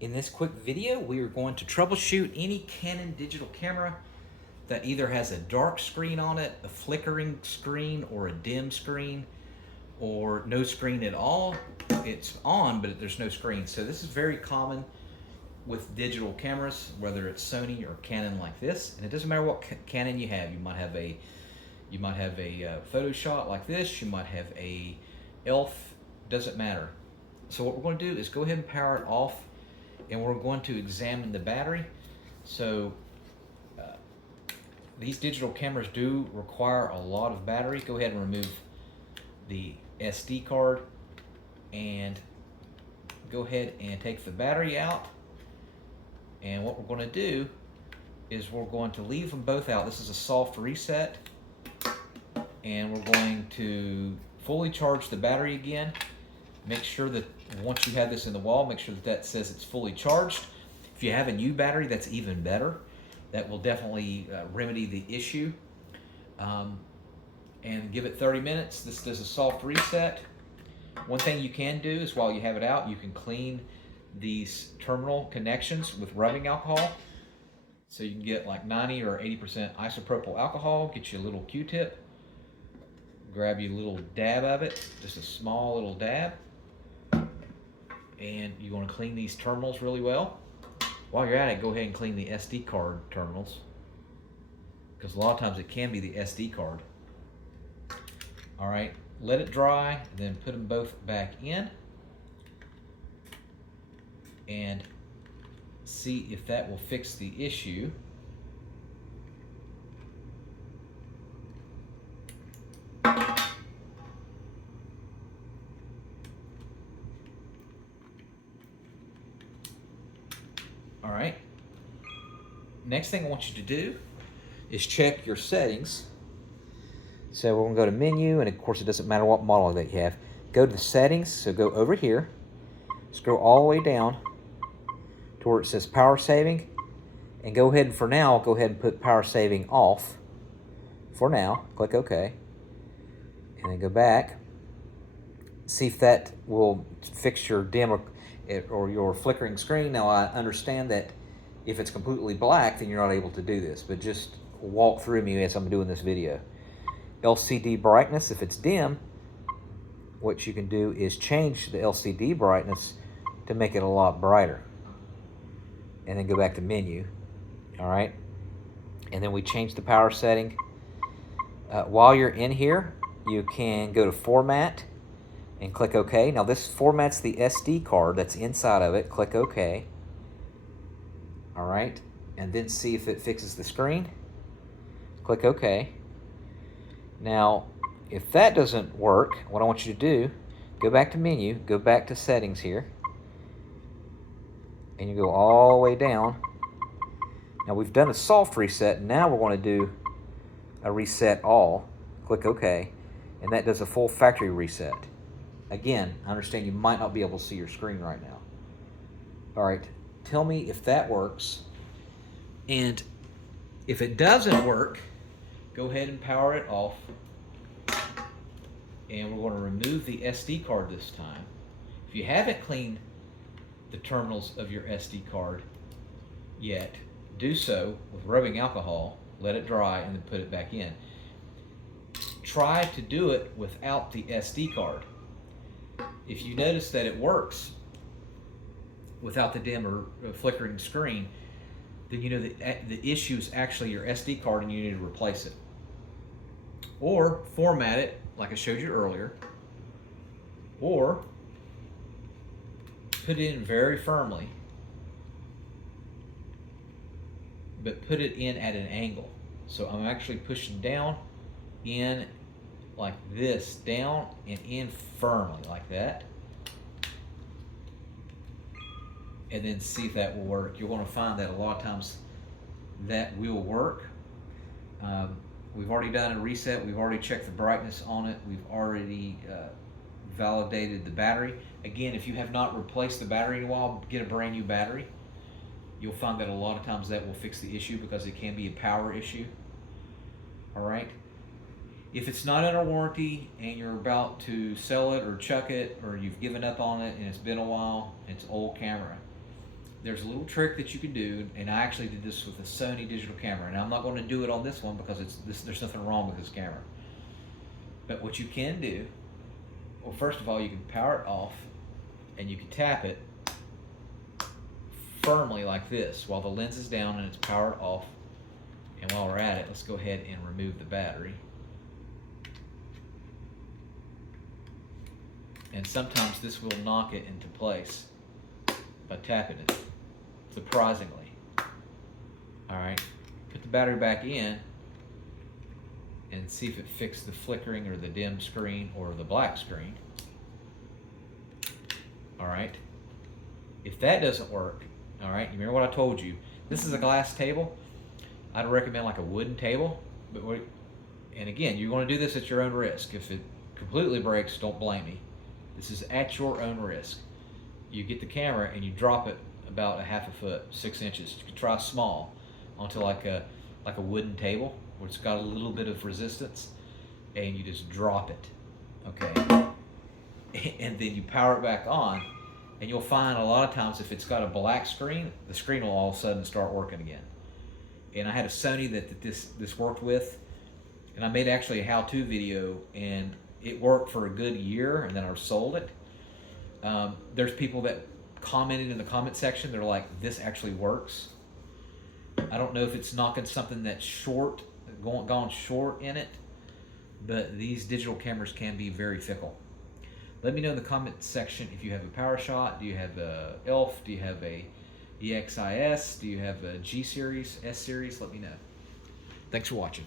In this quick video, we are going to troubleshoot any Canon digital camera that either has a dark screen on it, a flickering screen, or a dim screen, or no screen at all. It's on, but there's no screen. So this is very common with digital cameras, whether it's Sony or Canon like this. And it doesn't matter what Canon you have. You might have a PhotoShot like this. You might have a Elph. Doesn't matter. So what we're going to do is go ahead and power it off, and we're going to examine the battery. So these digital cameras do require a lot of battery. Go ahead and remove the SD card and go ahead and take the battery out. And what we're going to do is we're going to leave them both out. This is a soft reset, and we're going to fully charge the battery again. Make sure that once you have this in the wall, make sure that that says it's fully charged. If you have a new battery, that's even better. That will definitely remedy the issue. And give it 30 minutes. This does a soft reset. One thing you can do is while you have it out, you can clean these terminal connections with rubbing alcohol. So you can get like 90 or 80% isopropyl alcohol, get you a little Q-tip, grab you a little dab of it, just a small little dab. And you want to clean these terminals really well. While you're at it, go ahead and clean the SD card terminals, because a lot of times it can be the SD card. All right, let it dry, and then put them both back in and see if that will fix the issue. All right, next thing I want you to do is check your settings. So we're going to go to menu, and of course it doesn't matter what model that you have. Go to the settings, so go over here, scroll all the way down to where it says power saving, and go ahead and for now, go ahead and put power saving off for now. Click OK, and then go back. See if that will fix your dim or your flickering screen. Now I understand that if it's completely black, then you're not able to do this, but just walk through me as I'm doing this video. LCD brightness, if it's dim, what you can do is change the LCD brightness to make it a lot brighter. And then go back to menu, all right? And then we change the power setting. While you're in here, you can go to format and click OK. Now this formats the SD card that's inside of it. Click OK. All right, and then see if it fixes the screen. Click OK. Now, if that doesn't work, what I want you to do, go back to menu, go back to settings here, and you go all the way down. Now we've done a soft reset, now we're going to do a reset all. Click OK, and that does a full factory reset. Again, I understand you might not be able to see your screen right now. All right, tell me if that works, and if it doesn't work, go ahead and power it off, and we're going to remove the SD card this time. If you haven't cleaned the terminals of your SD card yet, do so with rubbing alcohol, let it dry, and then put it back in. Try to do it without the SD card. If you notice that it works without the dim or flickering screen, then you know that the issue is actually your SD card and you need to replace it. Or format it like I showed you earlier, or put it in very firmly, but put it in at an angle. So I'm actually pushing down, in like this, down and in firmly like that, and then see if that will work. You're going to find that a lot of times that will work. We've already done a reset. We've already checked the brightness on it. We've already validated the battery. Again, if you have not replaced the battery in a while, get a brand new battery. You'll find that a lot of times that will fix the issue, because it can be a power issue. All right. If it's not under warranty and you're about to sell it or chuck it, or you've given up on it and it's been a while, it's old camera, there's a little trick that you can do, and I actually did this with a Sony digital camera, and I'm not going to do it on this one because there's nothing wrong with this camera. But what you can do, well, first of all, you can power it off, and you can tap it firmly like this while the lens is down and it's powered off. And while we're at it, let's go ahead and remove the battery. And sometimes this will knock it into place by tapping it, surprisingly. Alright, put the battery back in and see if it fixed the flickering or the dim screen or the black screen. Alright, if that doesn't work, alright, you remember what I told you, this is a glass table. I'd recommend like a wooden table, and again, you're going to do this at your own risk. If it completely breaks, don't blame me. This is at your own risk. You get the camera and you drop it about a half a foot, 6 inches. You can try small onto like a wooden table where it's got a little bit of resistance, and you just drop it, okay? And then you power it back on, and you'll find a lot of times if it's got a black screen, the screen will all of a sudden start working again. And I had a Sony that this worked with, and I made actually a how-to video, and it worked for a good year, and then I sold it. There's people that commented in the comment section, they're like, this actually works. I don't know if it's knocking something that's short, gone short in it, but these digital cameras can be very fickle. Let me know in the comment section if you have a PowerShot, do you have a Elph, do you have a EXIS, do you have a G series, S series? Let me know. Thanks for watching.